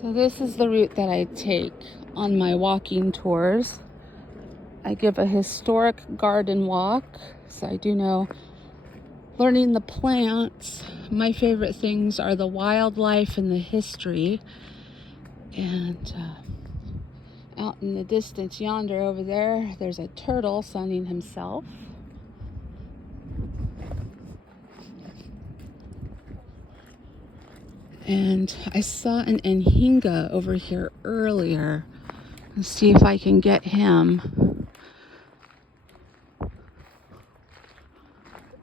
So this is the route that I take on my walking tours. I give a historic garden walk, so I do know learning the plants. My favorite things are the wildlife and the history. And out in the distance yonder over there, there's a turtle sunning himself. And I saw an anhinga over here earlier. Let's see if I can get him.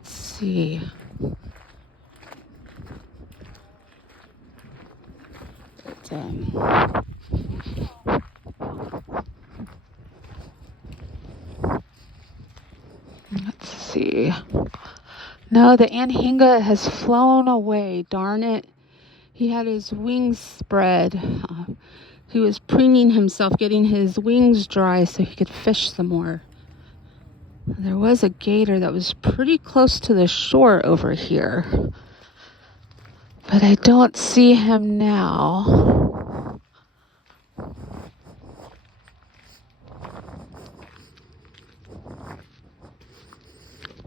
Let's see. Let's see. No, the anhinga has flown away. Darn it. He had his wings spread. He was preening himself, getting his wings dry so he could fish some more. There was a gator that was pretty close to the shore over here, but I don't see him now.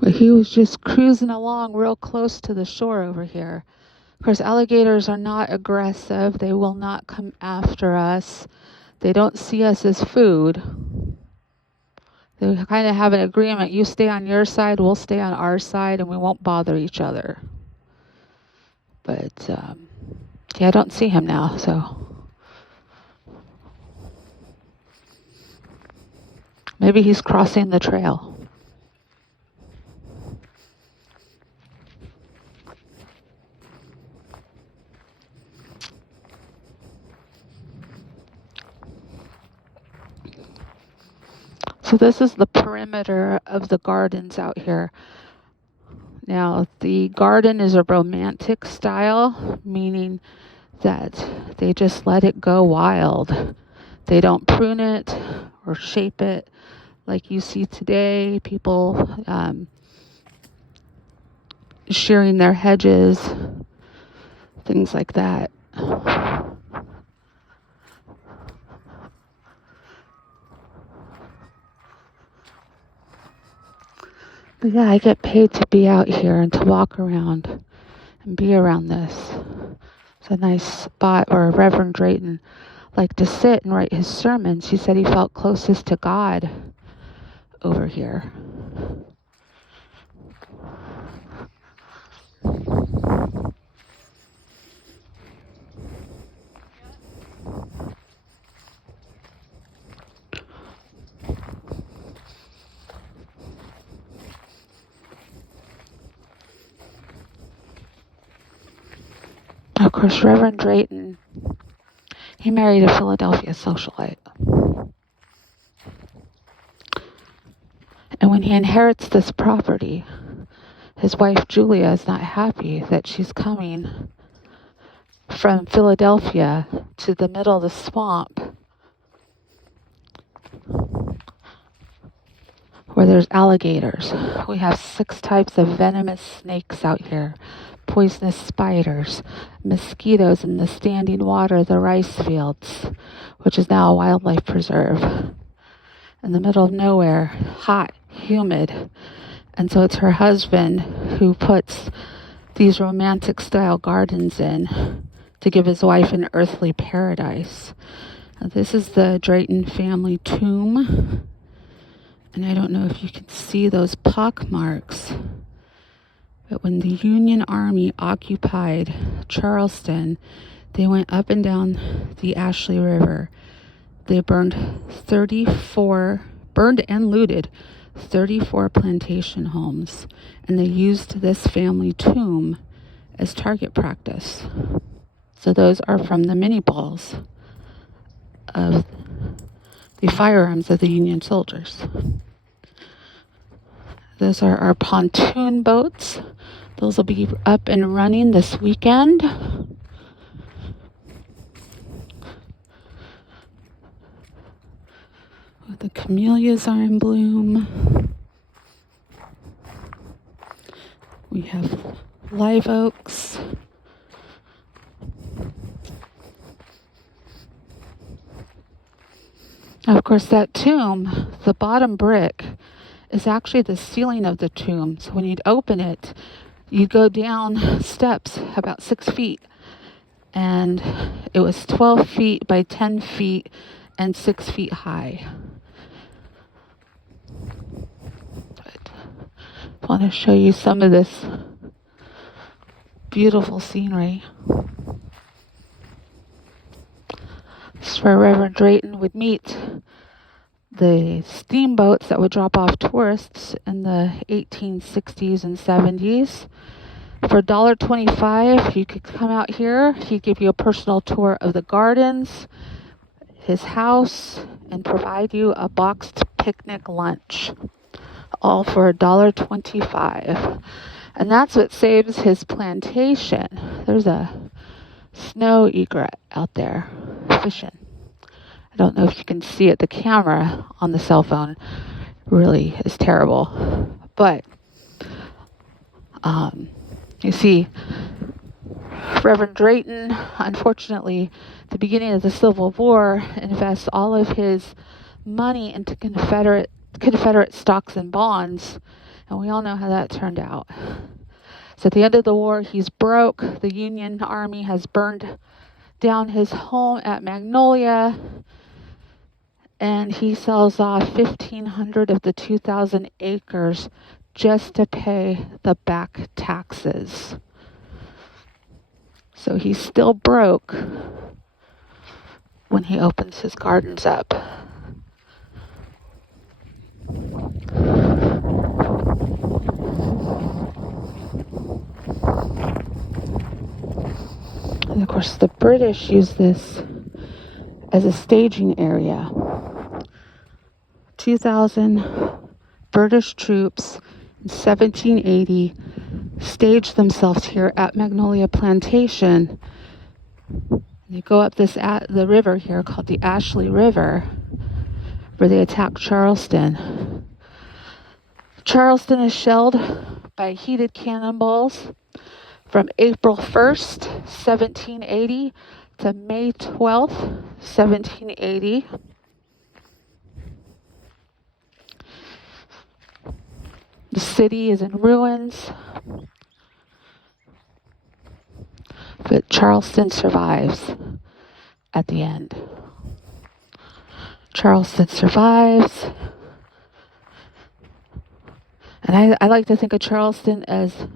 But he was just cruising along real close to the shore over here. Of course, alligators are not aggressive. They will not come after us. They don't see us as food. They kind of have an agreement. You stay on your side, we'll stay on our side, and we won't bother each other. But, yeah, I don't see him now, so. Maybe he's crossing the trail. So this is the perimeter of the gardens out here. Now, the garden is a romantic style, meaning that they just let it go wild. They don't prune it or shape it like you see today. People shearing their hedges, things like that. But yeah, I get paid to be out here and to walk around and be around this. It's a nice spot where Reverend Drayton liked to sit and write his sermons. He said he felt closest to God over here. Of course, Reverend Drayton, he married a Philadelphia socialite. And when he inherits this property, his wife Julia is not happy that she's coming from Philadelphia to the middle of the swamp where there's alligators. We have 6 types of venomous snakes out here, poisonous spiders, mosquitoes in the standing water of the rice fields, which is now a wildlife preserve. In the middle of nowhere, hot, humid. And so it's her husband who puts these romantic style gardens in to give his wife an earthly paradise. Now, this is the Drayton family tomb. And I don't know if you can see those pock marks. But when the Union Army occupied Charleston, they went up and down the Ashley River. They burned and looted 34 plantation homes. And they used this family tomb as target practice. So those are from the mini balls of the firearms of the Union soldiers. Those are our pontoon boats. Those will be up and running this weekend. The camellias are in bloom. We have live oaks. Of course, that tomb, the bottom brick, is actually the ceiling of the tomb. So when you'd open it, you'd go down steps about 6 feet. And it was 12 feet by 10 feet and 6 feet high. But I want to show you some of this beautiful scenery. This is where Reverend Drayton would meet the steamboats that would drop off tourists in the 1860s and 70s. For $1.25, you could come out here. He'd give you a personal tour of the gardens, his house, and provide you a boxed picnic lunch, all for $1.25. And that's what saves his plantation. There's a snow egret out there fishing. I don't know if you can see it. The camera on the cell phone really is terrible. But you see, Reverend Drayton, unfortunately, at the beginning of the Civil War, invests all of his money into Confederate stocks and bonds, and we all know how that turned out. So at the end of the war, he's broke. The Union Army has burned down his home at Magnolia, and he sells off 1,500 of the 2,000 acres just to pay the back taxes. So he's still broke when he opens his gardens up. And of course, the British used this as a staging area. 2,000 British troops in 1780 staged themselves here at Magnolia Plantation. They go up the river here called the Ashley River, where they attack Charleston. Charleston is shelled by heated cannonballs from April 1st, 1780 to May 12th, 1780. The city is in ruins, but Charleston survives at the end. Charleston survives. And I like to think of Charleston as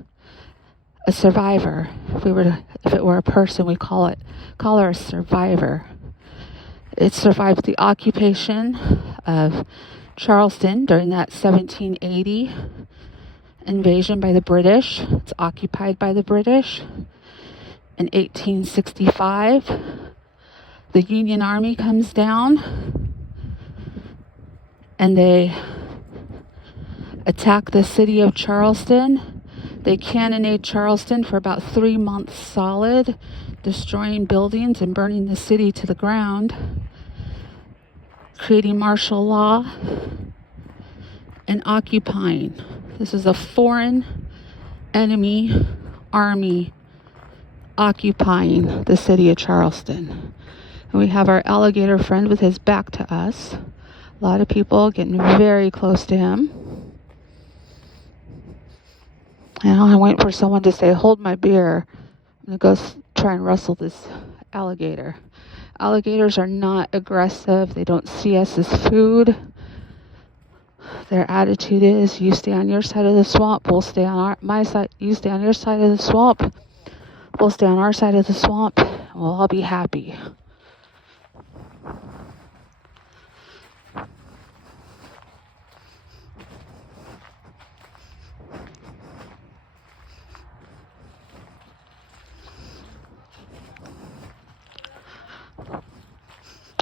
a survivor. If it were a person, we call her a survivor. It survived the occupation of Charleston during that 1780 invasion by the British. It's occupied by the British. In 1865, the Union Army comes down and they attack the city of Charleston. They cannonade Charleston for about 3 months solid, destroying buildings and burning the city to the ground, creating martial law and occupying. This is a foreign enemy army occupying the city of Charleston. And we have our alligator friend with his back to us. A lot of people getting very close to him. And I'm waiting for someone to say, "Hold my beer." I'm going to go try and wrestle this alligator. Alligators are not aggressive. They don't see us as food. Their attitude is, you stay on your side of the swamp, we'll stay on my side. You stay on your side of the swamp, we'll stay on our side of the swamp, and we'll all be happy.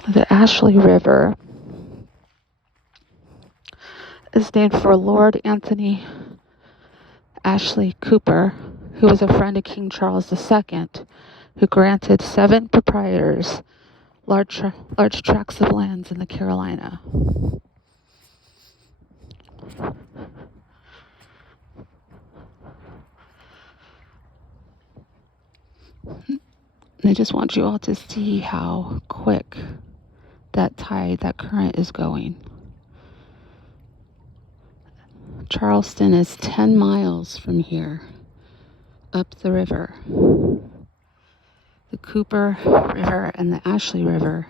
The Ashley River is named for Lord Anthony Ashley Cooper, who was a friend of King Charles II, who granted 7 proprietors large tracts of lands in the Carolina. I just want you all to see how quick that tide, that current is going. Charleston is 10 miles from here, up the river. The Cooper River and the Ashley River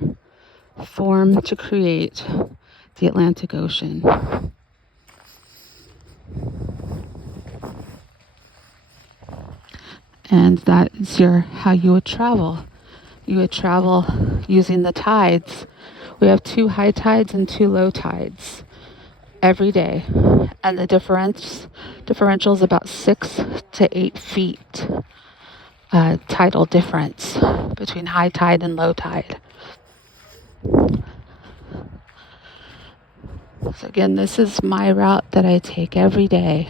form to create the Atlantic Ocean. And that is how you would travel. You would travel using the tides. We have 2 high tides and 2 low tides every day. And the differential is about 6 to 8 feet tidal difference between high tide and low tide. So again, this is my route that I take every day.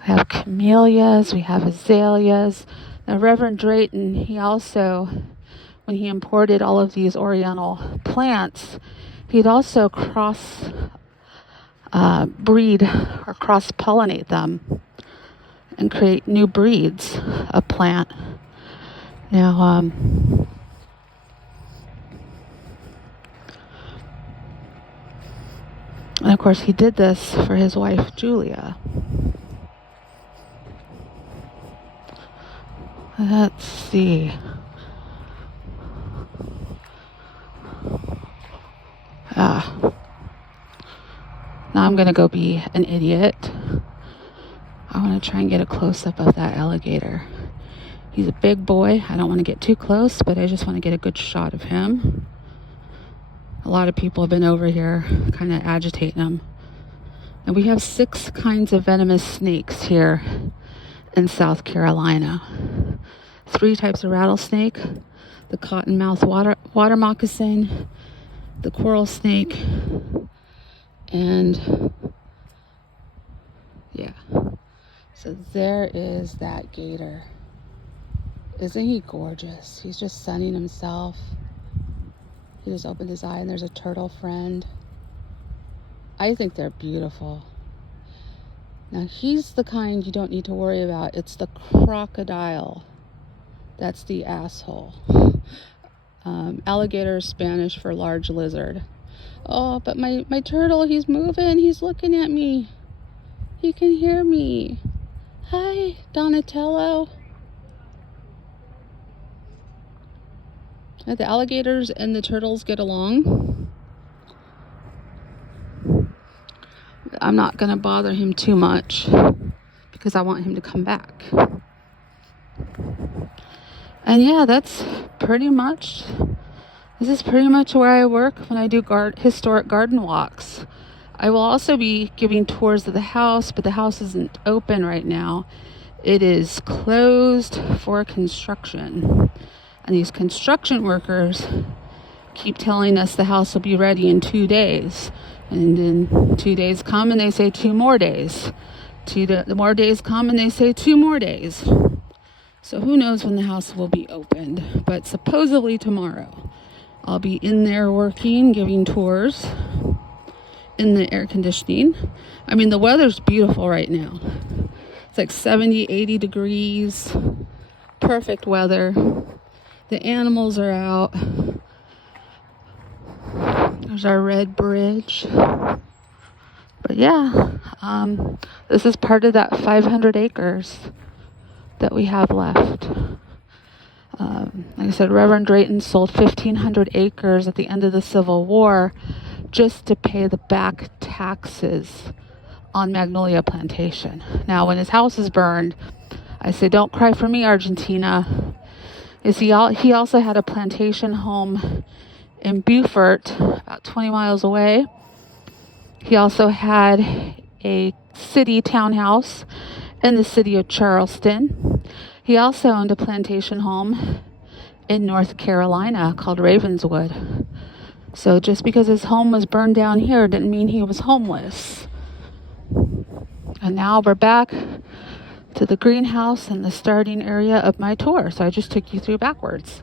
We have camellias, we have azaleas. Now, Reverend Drayton, he also, when he imported all of these oriental plants, he'd also breed or cross-pollinate them and create new breeds of plant. Now, and of course, he did this for his wife, Julia. Let's see. Now I'm going to go be an idiot. I want to try and get a close-up of that alligator. He's a big boy. I don't want to get too close, but I just want to get a good shot of him. A lot of people have been over here kind of agitating him. And we have 6 kinds of venomous snakes here in South Carolina. 3 types of rattlesnake, the cottonmouth water moccasin, the coral snake, and yeah. So there is that gator. Isn't he gorgeous? He's just sunning himself. He just opened his eye and there's a turtle friend. I think they're beautiful. Now he's the kind you don't need to worry about. It's the crocodile. That's the asshole. Alligator is Spanish for large lizard. Oh, but my turtle, he's moving. He's looking at me. He can hear me. Hi, Donatello. The alligators and the turtles get along. I'm not going to bother him too much because I want him to come back. And yeah, this is pretty much where I work when I do historic garden walks. I will also be giving tours of the house, but the house isn't open right now. It is closed for construction. And these construction workers keep telling us the house will be ready in 2 days. And then 2 days come and they say 2 more days. The more days come and they say 2 more days. So who knows when the house will be opened. But supposedly tomorrow. I'll be in there working, giving tours in the air conditioning. I mean, the weather's beautiful right now. It's like 70, 80 degrees. Perfect weather. The animals are out. There's our red bridge. But yeah, this is part of that 500 acres that we have left. Like I said, Reverend Drayton sold 1,500 acres at the end of the Civil War just to pay the back taxes on Magnolia Plantation. Now, when his house is burned, I say, don't cry for me, Argentina. He also had a plantation home in Beaufort, about 20 miles away. He also had a city townhouse in the city of Charleston. He also owned a plantation home in North Carolina called Ravenswood. So just because his home was burned down here didn't mean he was homeless. And now we're back to the greenhouse and the starting area of my tour. So I just took you through backwards.